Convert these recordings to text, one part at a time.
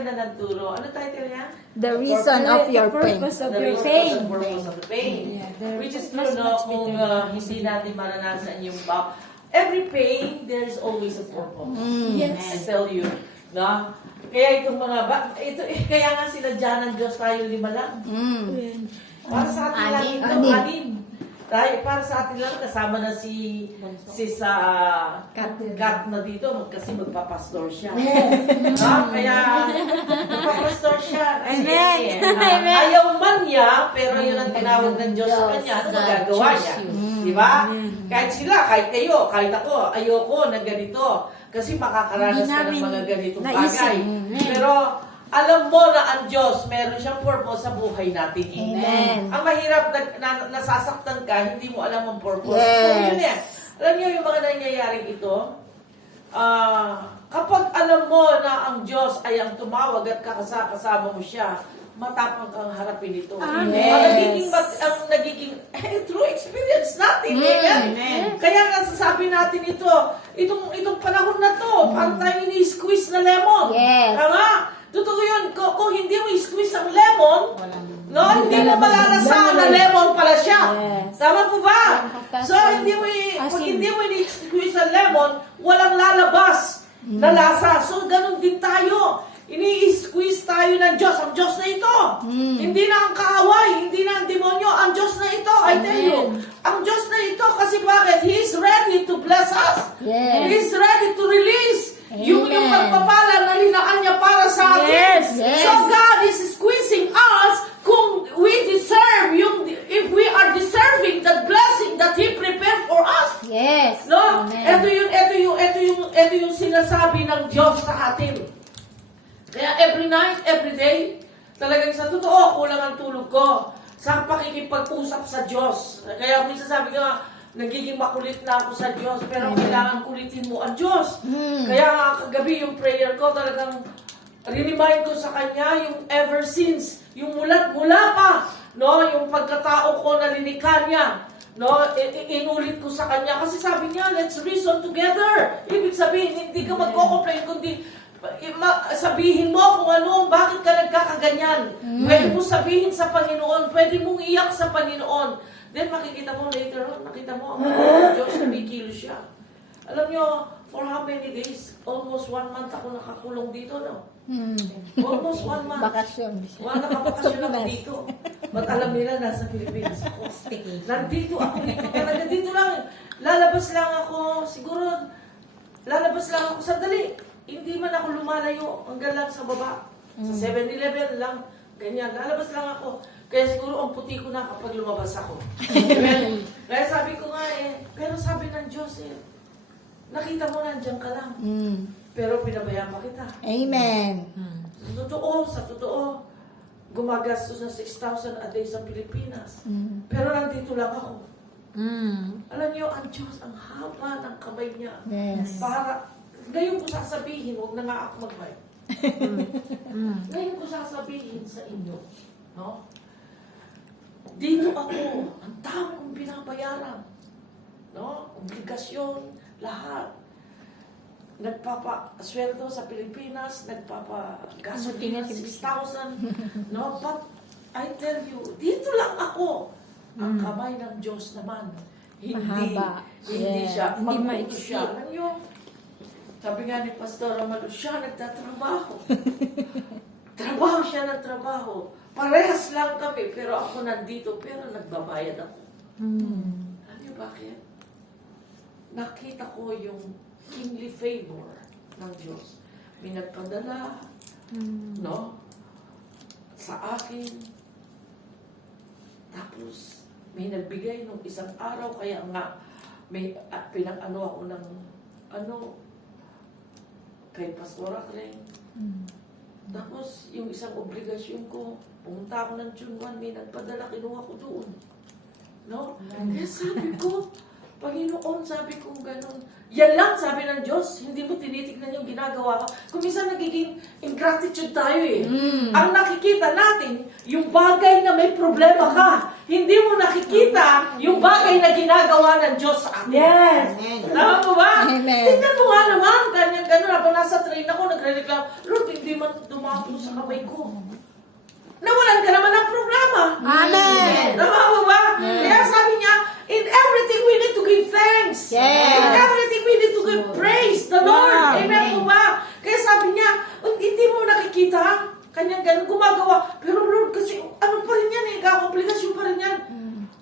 ganda ng turo. Ano title niya? The reason of your pain. purpose of The your reason pain. of the purpose of the pain. Yeah, the Which is much, true, no? much Kung better. hindi natin maranasan yung every pain, there's always a purpose. Yes. I tell you. No? Kaya itong mga, kaya nga sinadya ng Diyos tayo 5 lang. Para sa atin lang ito, 6. Tayo, para sa atin lang, kasama na si sa Kat na dito, kasi magpapastor siya. Kaya, magpapastor siya. Kasi, ayaw man niya, pero yun ang tinawag ng Diyos sa kanya, ano magagawa niya? Di ba? Kahit sila, kahit kayo, kahit ako, ayoko na ganito. Kasi makakaranas ka ng mga ganitong bagay. Pero, alam mo na ang Diyos, meron siyang purpose sa buhay natin. Amen. Ang mahirap nasasaktan ka, hindi mo alam ang purpose. Yes. So, yun yan. Alam niyo yung mga nangyayaring ito, kapag alam mo na ang Diyos ay ang tumawag at kasama mo siya, matapang kang harapin ito. Amen. Ang nagiging true experience natin. Amen. Kaya nasasabi natin itong panahon na to, parang tayo ini-squeeze na lemon. Yes. Tama? Totoo yun. Kung hindi mo i-squeeze ang lemon, no, hindi mo malalasahan na lemon pala siya. Yes. Tama po ba? So, pag hindi mo i-squeeze ang lemon, walang lalabas na lasa. So, ganun din tayo. Ini-squeeze tayo ng Diyos. Ang Diyos na ito. Hindi na ang kaaway, hindi na ang demonyo. Ang Diyos na ito, I tell you. Ang Diyos na ito, kasi bakit? He is ready to bless us. Yes. He is ready to release yung pagpapala na linaan niya para sa atin. Yes, yes. So God is squeezing us kung we deserve, if we are deserving that blessing that He prepared for us. Yes. No? Amen. Ito yung sinasabi ng Diyos sa atin. Kaya every night, every day, talagang sa totoo, kulang ang tulog ko sa pakikipag-usap sa Diyos. Kaya minsan sabi ko, nagiging makulit na ako sa Diyos, pero kailangan kulitin mo ang Diyos. Kaya kagabi yung prayer ko, talagang remind ko sa Kanya yung ever since, yung mula pa, no, yung pagkatao ko na linikha niya. No, inulit ko sa Kanya. Kasi sabi niya, let's reason together. Ibig sabihin, hindi ka magko-complain, kundi sabihin mo kung ano, bakit ka nagkakaganyan. Pwede mo sabihin sa Panginoon, pwede mong iyak sa Panginoon. Then makikita mo later on, nakita mo, ang Diyos, kumikilo siya. Alam niyo, for how many days? Almost 1 month ako nakakulong dito, no? Almost 1 month. Bakasyon. Nakabakasyon ako dito. Ba't alam nila, nasa Philippines ako. Nandito ako dito. Talaga dito lang. Lalabas lang ako, siguro, lalabas lang ako sandali. Hindi man ako lumalayo hanggang lang sa baba. Sa 7-Eleven lang, ganyan. Lalabas lang ako. Kaya siguro ang puti ko na kapag lumabas ako. Kaya sabi ko nga pero sabi ng Diyos nakita mo nandiyan ka lang. Pero pinabayaan pa kita. Amen. Sa totoo, gumagastos ng 6,000 a day sa Pilipinas. Pero nandito lang ako. Alam niyo, ang Diyos, ang haba ng kamay niya. Yes. Para, ngayon ko sasabihin, huwag na nga ako mag-bite. Ngayon ko sasabihin sa inyo, no? Dito ako, ang dami kong binabayaran. No? Obligasyon, lahat. Nagpapasweldo sa Pilipinas, nagpapagasolina 6,000. No? But I tell you, dito lang ako. Ang kamay ng Diyos naman. Mahaba. Hindi siya. Hindi Pagputo maiksi. siya. Alam niyo, sabi nga ni Pastor Romalo, siya nagtatrabaho. Trabaho siya ng trabaho. Parehas lang kami, pero ako nandito, pero nagbabayad ako. Alam niyo bakit? Nakita ko yung kingly favor ng Diyos. May nagpadala, no? Sa akin. Tapos, may nagbigay nung isang araw, kaya nga, may pinag-ano ako ng, kay Pastor Akling. Tapos, yung isang obligasyon ko, pumunta ako ng June 1, may nagpadala, kinuha ko doon. No? Kaya sabi ko, Panginoon, sabi ko ganun. Yan lang, sabi ng Diyos, hindi mo tinitignan yung ginagawa ko. Kung minsan nagiging ingratitude tayo eh. Ang nakikita natin, yung bagay na may problema ka. Hindi mo nakikita yung bagay na ginagawa ng Diyos sa atin. Yes. Tama po ba? Amen. Tingnan mo nga naman, ganyan-ganon. Habang nasa train ako, nagre-reklamo, Lord, hindi man dumapo sa kamay ko. Nawalan ka naman ng problema. Amen. Tama mo ba? Kaya sabi niya, in everything we need to give thanks. Yes. In everything we need to give praise the Lord. Wow. Amen po ba? Kaya sabi niya, hindi mo nakikita, kanyang ganun gumagawa. Pero Lord, kasi ano pa rin yan eh, kakomplikasyon pa rin yan.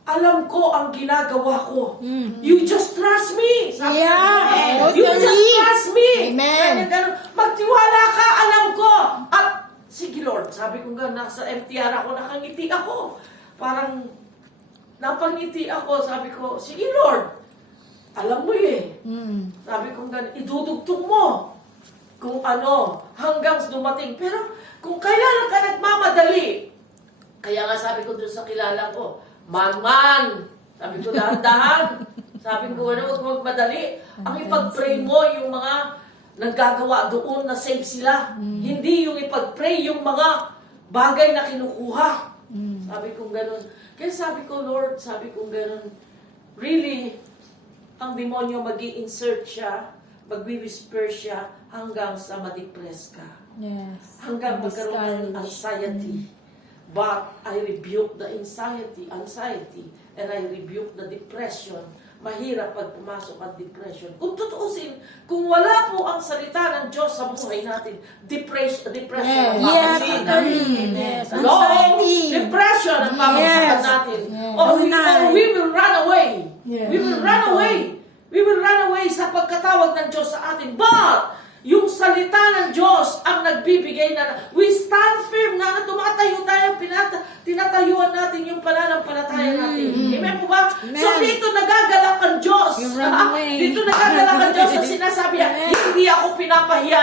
Alam ko ang ginagawa ko. You just trust me. Sabi Yeah. niya, you just Totally. trust me. Amen. Kanyang ganun. Magtiwala ka, alam ko. At sige Lord, sabi ko nga, nasa MTR ako, nakangiti ako. Parang napangiti ako, sabi ko, sige Lord, alam mo eh. Sabi ko nga, idudugtong mo kung ano, hanggang dumating. Pero kung kailan ka nagmamadali, kaya nga sabi ko doon sa kilala ko, man, sabi ko dahan-dahan, sabi ko, ano, huwag magmadali. Ang ipag-pray mo yung mga naggagawa doon na save sila. Hindi yung ipag-pray yung mga bagay na kinukuha. Sabi kong ganun. Kaya sabi ko, Lord, sabi kong ganun, really, ang demonyo mag-i-insert siya, mag-whisper siya, hanggang sa ma-depress ka. Yes. Hanggang magkaroon ng anxiety. But I rebuke the anxiety, and I rebuke the depression. Mahirap pag pumasok ang depression. Kung tutuusin, kung wala po ang salita ng Diyos sa buhay natin, depression ang Yes. papansin Yes. natin. Yes. No, Anxiety. depression ang papansin Yes. natin. Yes. Or we will run away. Yes. We will run away. We will run away sa pagkatawag ng Diyos sa atin. But, yung salita ng Diyos ang nagbibigay na we stand firm na tumatayo tayo, tinatayuan natin yung pananampalataya natin. Amen po ba? Amen. So dito nagagalak ang Diyos. You run away. Dito nagagalak ang Diyos at sinasabi niya, hindi ako pinapahiya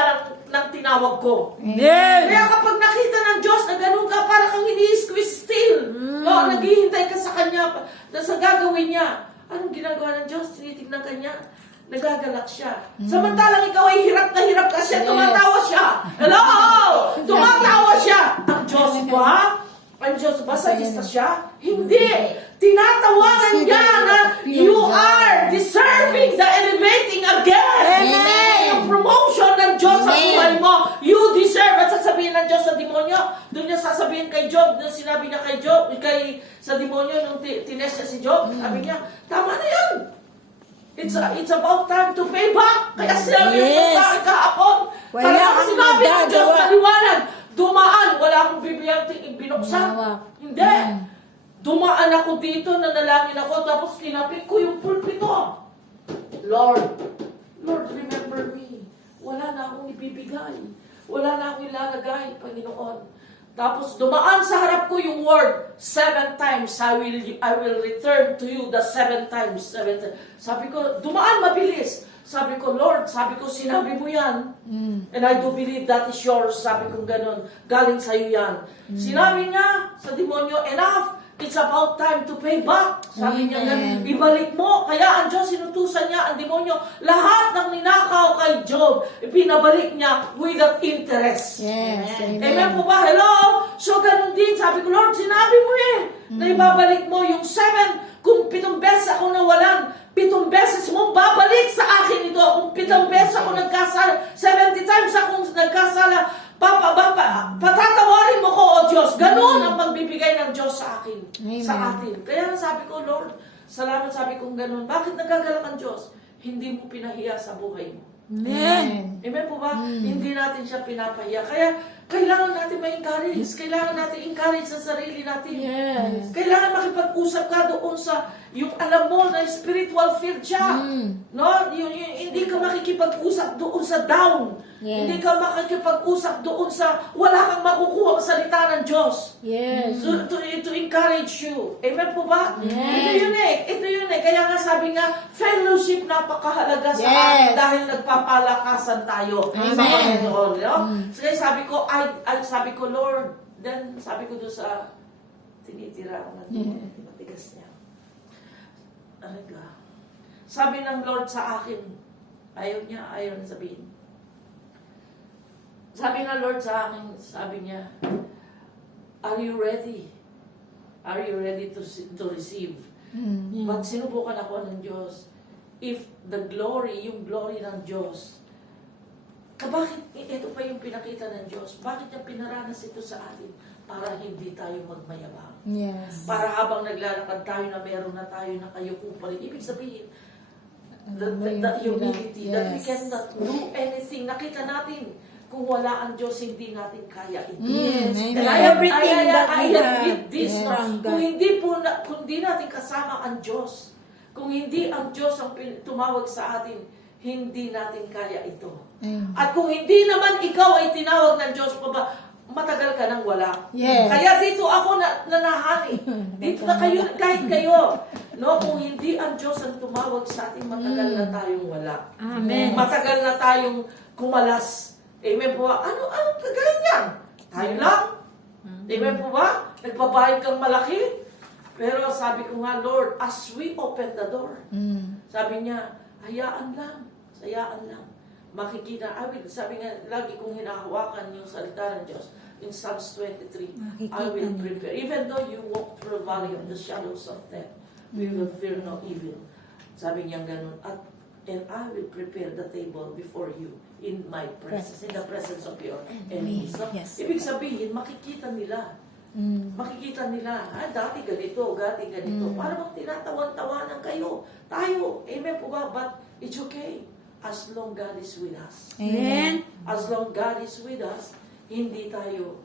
ng tinawag ko. Kaya kapag nakita ng Diyos na ganun ka, para kang ini-squeeze still. No, naghihintay ka sa Kanya, sa gagawin niya. Anong ginagawa ng Diyos? Tinitignan ka niya. Nagagalak siya. Samantalang ikaw ay hirap na hirap kasi tumatawa siya. Hello! Tumatawa siya. Ang Diyos ba? Ang Diyos ba sadista siya? Hindi. Tinatawanan niya na you are deserving the elevating again. Amen. Yung promotion ng Diyos sa Amen. buhay mo, you deserve. At sasabihin ng Diyos sa demonyo, doon niya sasabihin kay Job, doon sinabi niya kay Job, sa demonyo, nung tinest niya si Job, sabi niya, tama na yan. It's about time to pay back. Kaya sinabi Yes. mo sa akin kahapon. Wala Talagang kang sinabi ng Diyos magagawa. maliwanag. Dumaan. Wala akong bibiyang binuksan. Wala. Hindi. Dumaan ako dito, nanalangin ako, tapos kinapit ko yung pulpito. Lord, remember me. Wala na akong ibibigay. Wala na akong ilalagay, Panginoon. Tapos dumaan sa harap ko yung word, 7 times I will return to you the 7 times. Sabi ko, dumaan mabilis. Sabi ko, Lord, sabi ko, sinabi mo yan. And I do believe that is yours. Sabi ko ganun, galing sa'yo yan. Sinabi niya sa demonyo, enough. It's about time to pay back. Sabi niya ganun, ibalik mo. Kaya ang Diyos, sinutusan niya ang demonyo. Lahat ng ninakaw kay Job, pinabalik niya without interest. Yes. Amen po ba? Hello? So, ganun din. Sabi ko, Lord, sinabi mo eh, na ibabalik mo yung 7. Kung 7 beses ako nawalan, 7 beses mo babalik sa akin ito. Kung 7 beses ako nagkasala, 70 times akong nagkasala, patatawarin mo ko, O Diyos. Ganun ang pagbibigay ng Diyos sa akin. Amen. Sa atin. Kaya nga sabi ko, Lord, salamat sabi kong ganun. Bakit nagagalak ang Diyos? Hindi mo pinahiya sa buhay mo. Amen. Amen po ba? Hindi natin siya pinapahiya. Kaya, kailangan natin ma-encourage. Kailangan natin encourage sa sarili natin. Yes. Kailangan makipag-usap ka doon sa, yung alam mo na spiritual field siya. No? Yung, hindi ka makikipag-usap doon sa down. Yes. Hindi ka makikipag-usap doon sa wala kang makukuha sa salita ng Diyos. Yes. To encourage you. Amen po ba? Yes. Ito yun eh. Kaya nga sabi nga, fellowship napakahalaga sa Yes. atin dahil nagpapalakasan tayo sa Amen. Panginoon. No? So sabi ko, sabi ko, Lord, then sabi ko doon sa tinitira ako ng matigas niya. Alaga. Sabi ng Lord sa akin, ayaw niya sabihin. Sabi ng Lord sa akin, sabi niya, are you ready? Are you ready to receive? Pag sinubukan ako ng Diyos, if the glory, yung glory ng Diyos, bakit ito pa yung pinakita ng Diyos? Bakit niya pinaranas ito sa atin? Para hindi tayo magmayabang. Yes. Para habang naglalakad tayo na meron na tayo na kayuko pa rin. Ibig sabihin, that humility, that we cannot do anything. Nakita natin, kung wala ang Diyos, hindi natin kaya ito. Yes. And Everything that we I have. admit this, Yes. no? Kung hindi natin kasama ang Diyos, kung hindi ang Diyos ang tumawag sa atin, hindi natin kaya ito. At kung hindi naman ikaw ay tinawag ng Diyos pa ba, matagal ka nang wala. Yes. Kaya dito ako nanahani. Dito na kayo, kahit kayo. No, kung hindi ang Diyos ang tumawag sa atin, matagal na tayong wala. Amen. Matagal na tayong kumalas. Amen po ba? Anong kagaya niyan? Tayo lang. Amen po ba? Nagbabayad kang malaki. Pero sabi ko nga, Lord, as we open the door, sabi niya, hayaan lang. Makikita, sabi nga, lagi kong hinahawakan yung salita ng Diyos. In Psalms 23, I will prepare. Even though you walk through the valley of the shadows of death, we will fear no evil. Sabi niya ganun. And I will prepare the table before you in my presence, in the presence of your enemies. So, Yes. ibig sabihin, makikita nila. Makikita nila, dati ganito. Para bang tinatawan-tawanan kayo. Tayo, amen po ba? But it's okay. As long God is with us. Amen. As long God is with us, hindi tayo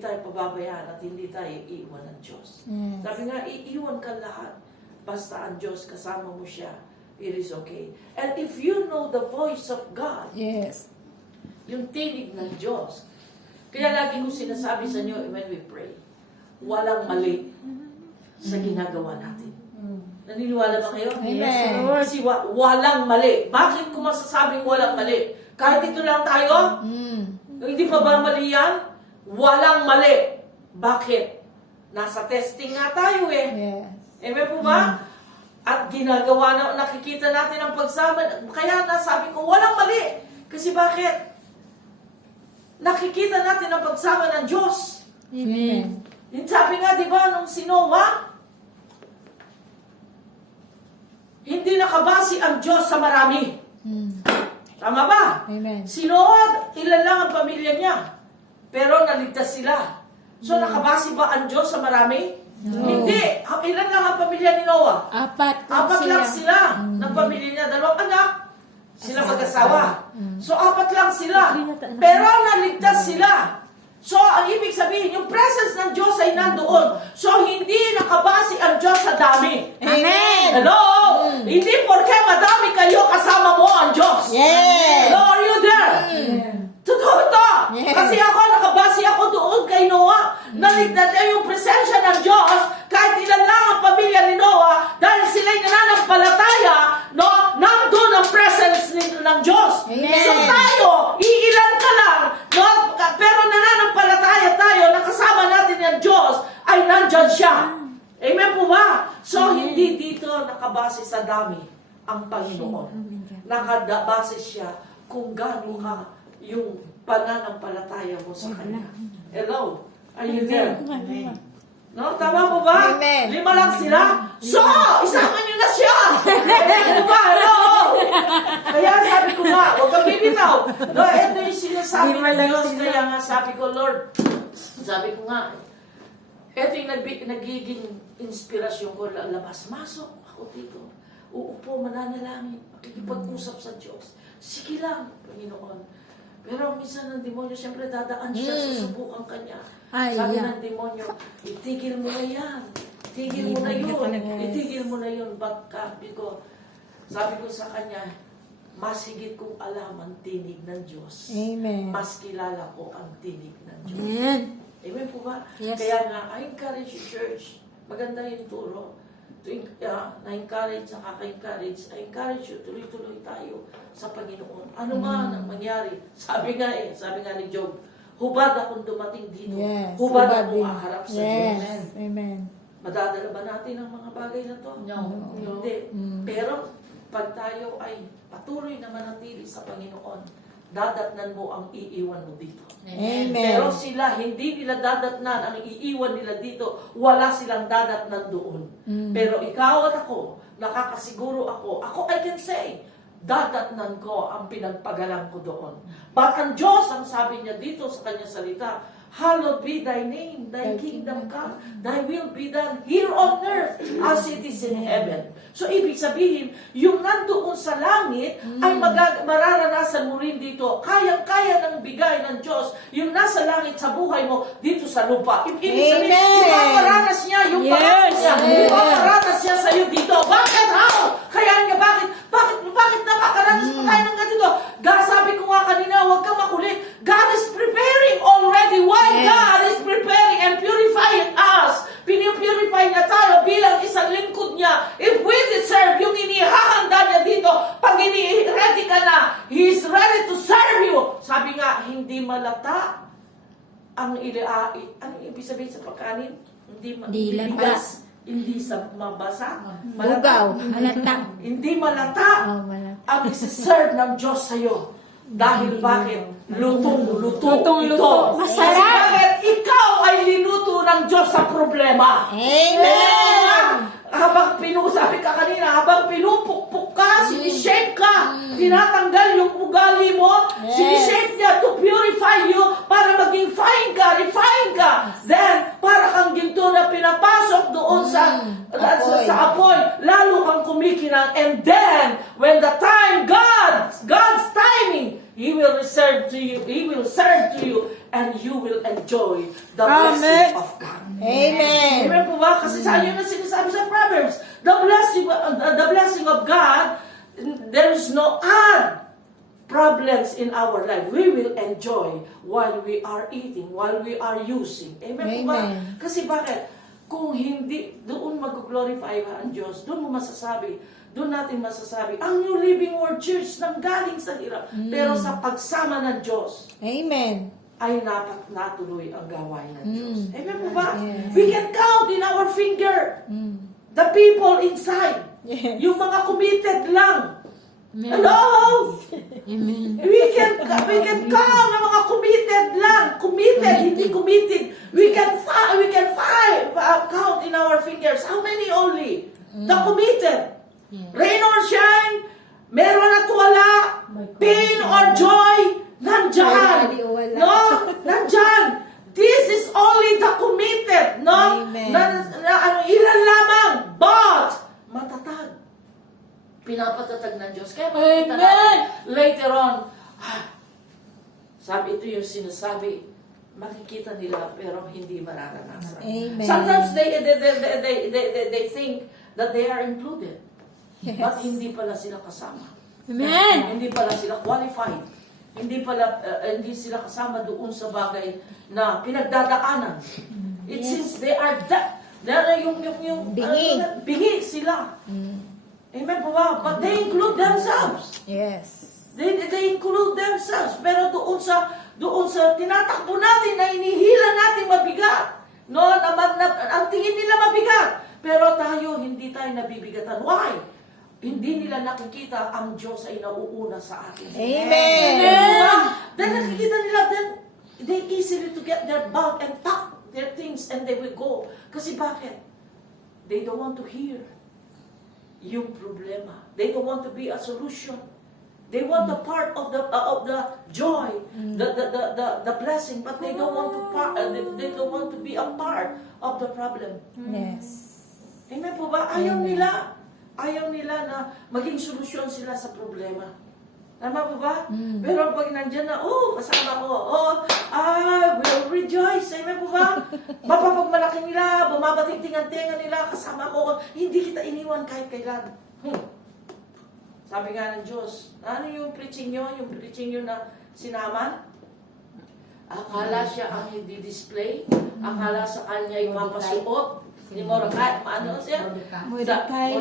pababayaan at hindi tayo iiwan ng Diyos. Yes. Sabi nga, iiwan ka lahat. Basta ang Diyos, kasama mo siya. It is okay. And if you know the voice of God, Yes. yung tinig ng Diyos, kaya lagi kong sinasabi sa inyo when we pray, walang mali sa ginagawa natin. Naniniwala ba kayo? Amen. Kasi walang mali. Bakit ko masasabing walang mali? Kahit ito lang tayo, hindi pa ba mali yan? Walang mali. Bakit? Nasa testing nga tayo eh. Yes. Amen po ba? At ginagawa na, nakikita natin ang pagsama. Kaya nasabi ko, walang mali. Kasi bakit? Nakikita natin ang pagsama ng Diyos. Amen. Yung sabi nga, di ba, nung si Noah, hindi nakabase ang Diyos sa marami. Tama ba? Amen. Si Noah, ilan lang ang pamilya niya. Pero naligtas sila. So, nakabase ba ang Diyos sa marami? No. Hindi. Ilan lang ang pamilya ni Noah? Apat Lang sila ng pamilya niya. 2 anak. Sila mag-asawa. So, 4 lang sila. Pero naligtas sila. So, ang ibig sabihin, yung presence ng Diyos ay nandoon. So, hindi nakabase ang Diyos sa dami. Amen. Hello? Hindi porke madami kayo, kasama mo ang Diyos. Yes. Hello, are you there? Totoo ito. Yes. Kasi nakabase ako doon kay Noah. Naligtas niya yung presensya ng Diyos kahit ilan lang ang pamilya ni Noah dahil sila'y nananampalataya, no? Nandun ang presence ng Diyos. Amen. So tayo, iilan ka lang, no? Pero nananampalataya tayo, nakasama natin ang Diyos, ay nandyan siya. Amen po ba? So, hindi dito nakabase sa dami ang Panginoon. Nakabase siya kung gaano ka yung pananampalataya mo sa Kanya. Hello? Are you there? No? Tama po ba? Amen. 5 lang sila? So, isama nyo na siya! Amen po ba? Hello? Kaya sabi ko nga, huwag kang bibitaw. No, ito yung sinasabi ng Diyos. Kaya nga sabi ko, Lord, sabi ko nga, ito yung nagiging inspirasyon ko, labas, masok ako dito. Uupo, mananalangin, makikipag-usap sa Diyos. Sige lang, Panginoon. Pero minsan ng demonyo, siyempre dadaan siya, susubukan ka niya. Ay, Sabi yeah. ng demonyo, itigil mo na yan. Itigil mo na yun. Itigil mo na yun. Sabi ko sa kanya, mas higit kong alam ang tinig ng Diyos. Amen. Mas kilala ko ang tinig ng Diyos. Amen. Amen po ba? Yes. Kaya nga, I encourage you, church. Maganda yung turo. Na-encourage, nakaka-encourage. I encourage you, tuloy-tuloy tayo sa Panginoon. Ano man ang mangyari. Sabi nga ni Job, hubad akong dumating dito. Yes. Hubad akong aharap sa Diyos. Yes. Amen. Madadala ba natin ang mga bagay na to? No. Hindi. Pero, pag tayo ay patuloy na manatili sa Panginoon, dadatnan mo ang iiwan mo dito. Amen. Pero sila, hindi nila dadatnan ang iiwan nila dito, wala silang dadatnan doon. Pero ikaw at ako, nakakasiguro ako, I can say, dadatnan ko ang pinagpagalang ko doon. But ang Diyos, ang sabi niya dito sa kanyang salita, hallowed be thy name, thy kingdom come, thy will be done here on earth as it is in heaven. So, ibig sabihin, yung nandoon sa langit ay mararanasan mo rin dito. Kayang-kaya ng bigay ng Diyos, yung nasa langit sa buhay mo, dito sa lupa. Ibig sabihin, Amen. ipaparanas niya yung pangako niya. Ipaparanas niya sa iyo dito. Bakit? How? Kaya niya, bakit nakakaranas pa tayo ng ganito? Sabi ko nga kanina, huwag kang makulit. God is preparing already. Why God is preparing and purifying us? Pinipurify niya tayo bilang isang lingkod niya. If we deserve yung inihahanda niya dito, pag ready ka na, He is ready to serve you. Sabi nga, hindi malata ang ano ibig sabihin sa pagkanin? Hindi lata. bigas. Hindi sa mabasa. Bugaw. Malata. Hindi malata Oh, malata. ang isi-serve ng Diyos sa'yo. Dahil bakit? Lutong-luto Lutong-luto. ito. Masarap. Kasi bakit ikaw ay linuto ng Diyos sa problema. Amen. Habang sabi ka kanina, habang pinupukpuk ka, sinishape ka, tinatanggal yung ugali mo, Yes. sinishape niya to purify you para maging fine ka, refine ka. Then, para kang ginto na pinapasok doon sa apoy, lalo kang kumikinang. And then, when the time, God's timing, He will serve to you, and you will enjoy the blessing of God. Amen. Amen po ba? Kasi sa yun na sinasabi sa Proverbs, the blessing of God, there is no add problems in our life. We will enjoy while we are eating, while we are using. Amen po ba? Amen. Kasi bakit? Kung hindi, doon mag-glorify ang Diyos, doon natin masasabi, ang New Living Word Church nang galing sa hirap. Pero sa pagsama ng Diyos, Amen. ay natuloy ang gawain ng Diyos. Amen po ba? Yes. We can count in our finger the people inside. Yes. Yung mga committed lang. Hello? Amen. We can count ang mga committed lang. Committed, hindi committed. We can count in our fingers. How many only? The committed. Yes. Rain or shine, meron at wala, pain or joy, nandyan. Wala o wala. No? Nandyan. This is only the committed. No? Amen. Ilan lamang, but matatag. Pinapatatag ng Diyos. Kaya makikita natin later on, sabi ito yung sinasabi, makikita nila pero hindi mararanasan. Amen. Sometimes they think that they are included. Yes. But hindi pala sila kasama. Amen. Hindi pala sila qualified. Hindi sila kasama doon sa bagay na pinagdadaanan. It seems they are Bingi. bingi sila. Amen po ba? But they include themselves. Yes. They include themselves. Pero doon sa tinatakbo natin na inihila natin mabigat. No, ang tingin nila mabigat. Pero hindi tayo nabibigatan. Why? Hindi nila nakikita ang Diyos ay nauuna sa atin. Amen. Then nakikita nila, then they easily to get their bag and pack their things and they will go. Kasi bakit? They don't want to hear yung problema. They don't want to be a solution. They want a part of the joy, the blessing, but they don't want to be a part of the problem. Yes. Amen po ba? Ayaw nila na maging solusyon sila sa problema. Tama po ba? Pero pag nandyan na, kasama ko, I will rejoice. Amen po ba? Mapapagmalaki nila, bumabating-tingan-tingan nila, kasama ko, hindi kita iniwan kahit kailan. Sabi nga ng Diyos, ano yung preaching nyo? Yung preaching nyo na sinaman? Akala siya ang hindi display. Akala sa kanya yung mapasuot. Ni Mordecai, ano siya? Mordecai.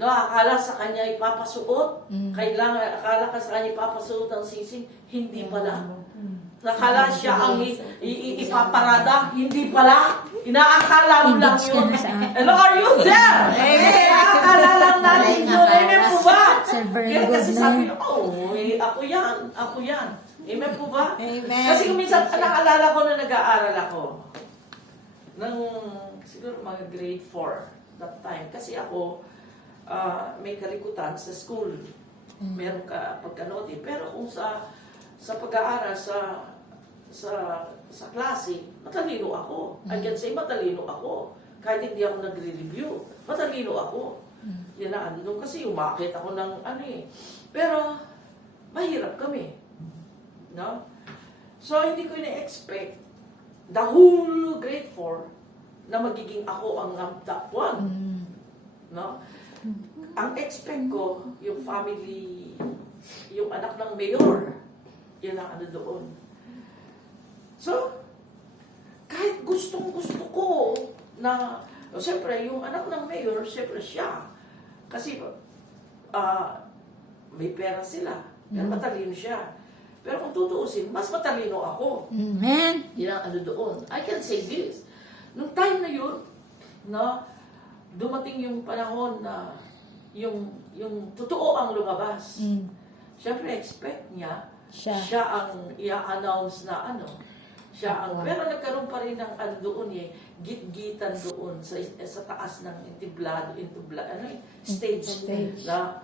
No, akala sa kanya ipapasuot. Akala ka sa kanya ipapasuot ang sisig. Hindi pala. Akala siya ang ipaparada. Hindi pala. Inaakala mo lang yun. Hello, are you there? Inaakala lang natin yun. Amen po ba? Sir, very Kaya good kasi na. sabi ko, ako yan. Amen po ba? Amen. Kasi kung minsan, naalala ko na nag-aaral ako, ng siguro mga grade 4 that time. Kasi ako, may kalikutan sa school. Meron ka pagkanote. Pero kung sa pag-aaral, sa klase, matalino ako. I can say matalino ako. Kahit hindi ako nagre-review, matalino ako. Yan na, ano, kasi umakit ako ng Pero, mahirap kami. No? So, hindi ko ina-expect the whole grade 4 na magiging ako ang top 1. No? Ang expect ko, yung family, yung anak ng mayor, yun ang ano doon. So, kahit gustong-gusto ko na, siyempre, yung anak ng mayor, siyempre siya. Kasi, may pera sila. Pero matalino siya. Pero kung tutuusin, mas matalino ako. Amen. Yun ang ano doon. I can say this. Nung time na yun, na dumating yung panahon na yung totoo ang lumabas. Siyempre, expect niya, siya ang i-announce na pero nagkaroon pa rin ng ano doon gitgitan doon sa taas ng stage. Na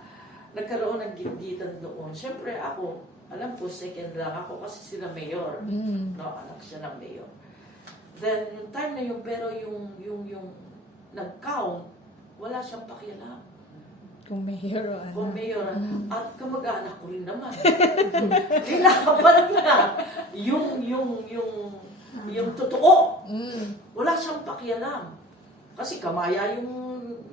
nagkaroon ng gitgitan doon. Siyempre ako, alam ko, second lang ako kasi sila mayor. No, anak siya ng mayor. Then, yung time na yun, pero yung nag-count, wala siyang pakialam. Kung mayor o ano. Kung mayor, at kamag-anak ko rin naman. Nilaban na yung totoo. Wala siyang pakialam. Kasi kamaya yung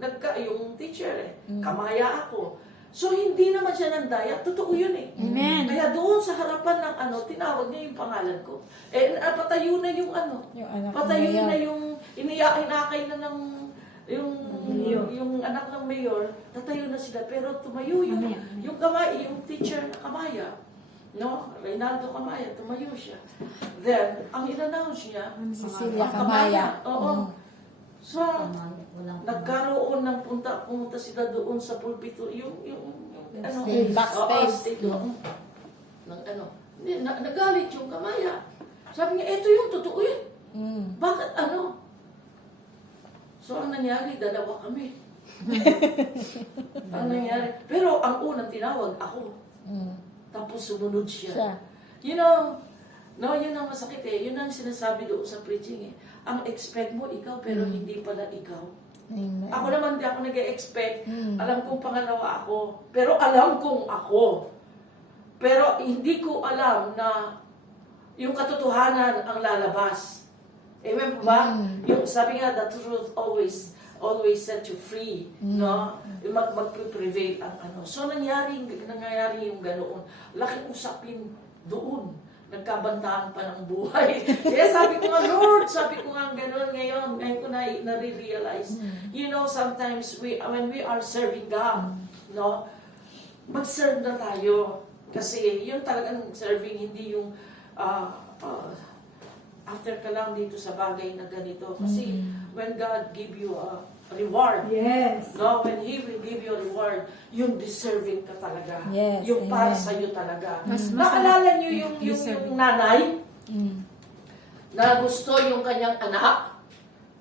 teacher Kamaya ako. So, hindi naman siya nandaya. Totoo yun Amen. Kaya doon sa harapan ng tinawag niya yung pangalan ko. Patayo na yung Yung anak Patayo ng na mayor. yung inakay na ng yung anak ng mayor. Tatayo na sila. Pero tumayo yung kamay, yung teacher na Kamaya. No? Reynaldo Kamaya, tumayo siya. Then, ang in-announce niya, Cecilia ang Kamaya. Oo. So, nagkaroon ng pumunta sila doon sa pulpito, Backstage. Nagalit yung Kamaya. Sabi niya, eto yung totoo yun. Bakit So, ang nangyari, dalawa kami. Ang nangyari. Pero, ang unang tinawag, ako. Tapos, sumunod siya. You know, yun ang masakit Yun ang sinasabi doon sa preaching Ang expect mo, ikaw, pero hindi pala ikaw. Amen. Ako naman, di ako nag-expect. Alam kong pangalawa ako. Pero alam kong ako. Pero hindi ko alam na yung katotohanan ang lalabas. Amen po ba? Yung sabi nga, the truth always set you free. No? Mag-prevail ang So, nangyari yung ganoon. Laking usapin doon. Nagkabantaan pa ng buhay. Kaya sabi ko nga, Lord, gano'n ngayon ko na-realize. You know, sometimes when we are serving God, no, mag-serve na tayo. Kasi yun talagang serving, hindi yung after ka lang dito sa bagay na ganito. Kasi when God give you a reward, no, when He will give you a reward, yung deserving ka talaga. Yung para sa'yo talaga. Naalala niyo yung nanay na gusto yung kanyang anak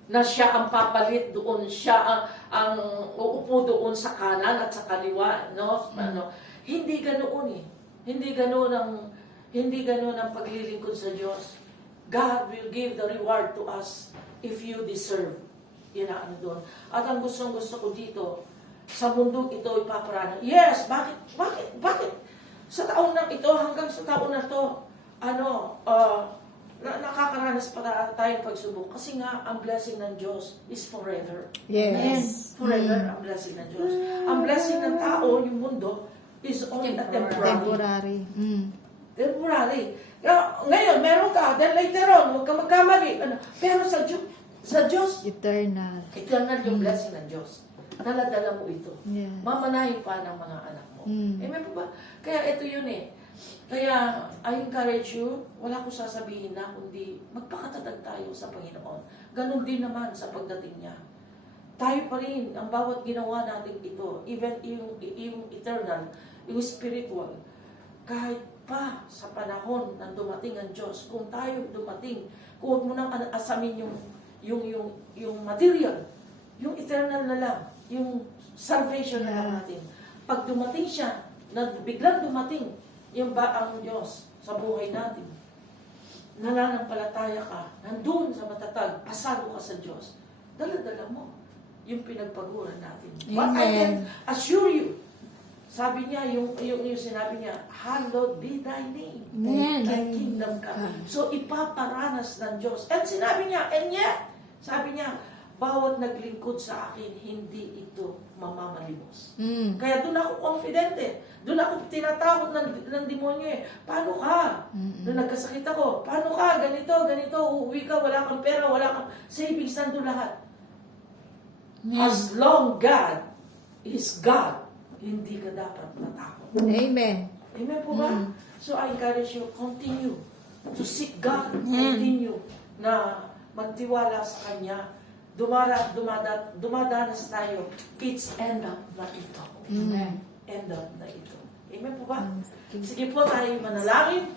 na siya ang papalit doon, siya ang uupo doon sa kanan at sa kaliwa, no? Hindi ganoon Hindi ganoon ang paglilingkod sa Diyos. God will give the reward to us if you deserve. Yan ang doon. At ang gusto ko dito, sa mundong ito ipaparana. Yes, bakit? Sa taon na ito, hanggang sa taon na to, nakakaranas pa tayong pagsubok. Kasi nga, ang blessing ng Diyos is forever. Yes. Forever ang blessing ng Diyos. Ang blessing ng tao, yung mundo, is only a temporary. Temporary. Ngayon, meron ka, then later on, huwag ka magkamali. Pero sa Diyos, Eternal. eternal yung blessing ng Diyos. Dala-dala mo ito. Yes. Mamanahin pa ng mga anak mo. Amen po ba? Kaya ito yun Kaya, I encourage you, wala ko sasabihin na, kundi magpakatatag tayo sa Panginoon. Ganon din naman sa pagdating niya. tayo pa rin, ang bawat ginawa natin ito, even yung eternal, yung spiritual, kahit pa sa panahon na dumating ang Diyos, kung tayo dumating, kung huwag mo nang asamin yung material, yung eternal na lang, yung salvation na lang natin. Pag dumating siya, na biglang dumating yung ang Diyos sa buhay natin, nananampalataya ka, nandun sa matatag, pasado ka sa Diyos, dala-dala mo yung pinagpaguran natin. But I can assure you, sabi niya, yung sinabi niya, hallowed be thy name. Amen. Thy kingdom come. So, ipaparanas ng Diyos. And sinabi niya, and yet, sabi niya, bawat naglingkod sa akin, hindi ito mamamalimos. Kaya doon ako confident. Doon ako tinatakot ng demonyo Paano ka? Nung nagkasakit ako, paano ka? Ganito, uuwi ka, wala kang pera, wala kang savings, nandun lahat. As long God is God, hindi ka dapat matakot. Amen. Amen po ba? So I encourage you, continue to seek God. Continue na magtiwala sa Kanya. Dumadanas tayo. It's end up na ito. End up na ito. Amen po ba? Sige po tayo manalangin.